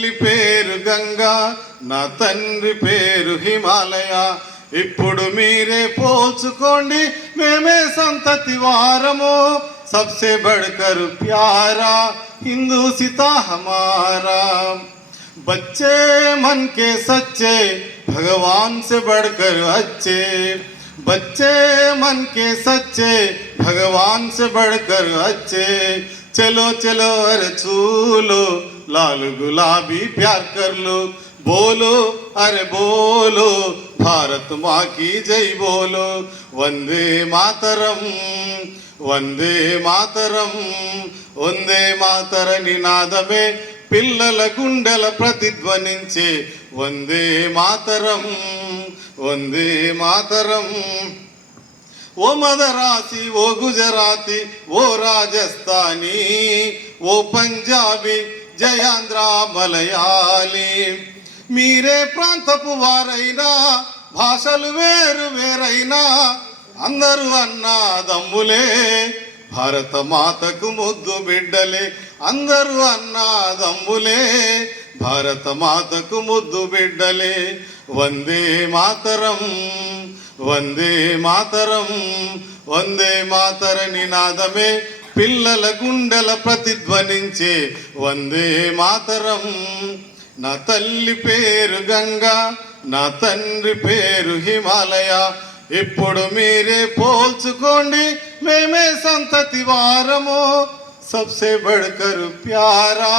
తల్లి పేరు గంగా, నా తండ్రి పేరు హిమాలయ. ఇప్పుడు మీరే పోల్చుకోండి, మేమే సంతతి వారము. सबसे बढ़कर प्यारा हिंदू सीता हमारा. बच्चे मन के सच्चे, भगवान से बढ़कर अच्छे. बच्चे मन के सच्चे, भगवान से बढ़कर अच्छे. चलो चलो अरे छूलो, लाल गुलाबी प्यार कर लो. बोलो अरे बोलो, भारत माँ की जय बोलो. वंदे मातरम, వందే మాతరం. వందే మాతర నినాదమే పిల్లల గుండెల ప్రతిధ్వనించే వందే మాతరం, వందే మాతరం. ఓ మదరాసి, ఓ గుజరాతీ, ఓ రాజస్థానీ, ఓ పంజాబీ, జయాంధ్ర మలయాళీ. మీరే ప్రాంతపు వారైనా, భాషలు వేరు వేరైనా, అందరూ అన్నాదమ్ములే, భారత మాతకు ముద్దు బిడ్డలే. అందరూ అన్నాదమ్ములే, భారత మాతకు ముద్దు బిడ్డలే. వందే మాతరం, వందే మాతరం. వందే మాతర నినాదమే పిల్లల గుండెల ప్రతిధ్వనించే వందే మాతరం. నా తల్లి పేరు గంగా, నా తండ్రి పేరు హిమాలయ. ఇప్పుడు మీరే పోల్చుకోండి, మేమే సంతతి వారము. सबसे बढ़कर प्यारा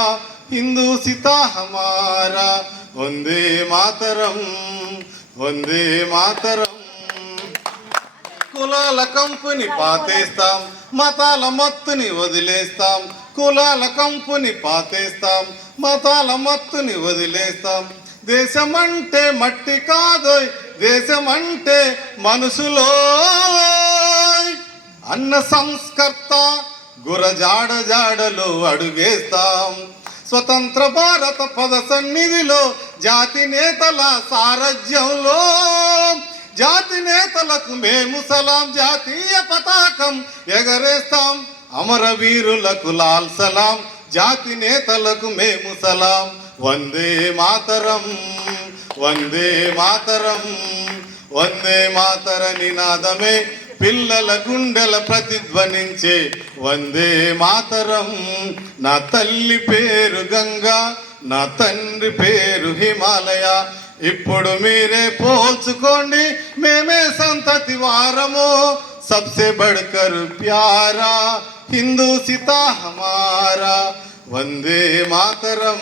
हिंदू सीता हमारा. వందే మాతరం, వందే మాతరం. కులాల కంపుని పాతేస్తాం, మతాల మత్తుని వదిలేస్తాం. కులాల కంపుని పాతేస్తాం, మతాల మత్తుని వదిలేస్తాం. దేశమంటే మట్టి కాదోయ్, దేశమంటే మనసులో అన్న సంస్కర్త గురజాడ జాడలో అడుగేస్తాం. స్వతంత్ర భారత పద సన్నిధిలో జాతి నేతల సారథ్యంలో, జాతి నేతలకు మేము సలాం, జాతీయ పతాకం ఎగరేస్తాం. అమరవీరులకు లాల్ సలాం, జాతి నేతలకు మేము సలాం. వందే మాతరం, వందే మాతరం. వందే మాతర నినాదమే పిల్లల గుండెల ప్రతిధ్వనించే వందే మాతరం. నా తల్లి పేరు గంగా, నా తండ్రి పేరు హిమాలయ. ఇప్పుడు మీరే పోల్చుకోండి, మేమే సంతతి వారము. सबसे बढ़कर प्यारा हिंदू सीता हमारा. Vande Mataram,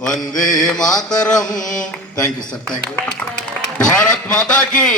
Vande Mataram. Thank you sir, thank you. Bharat Mata की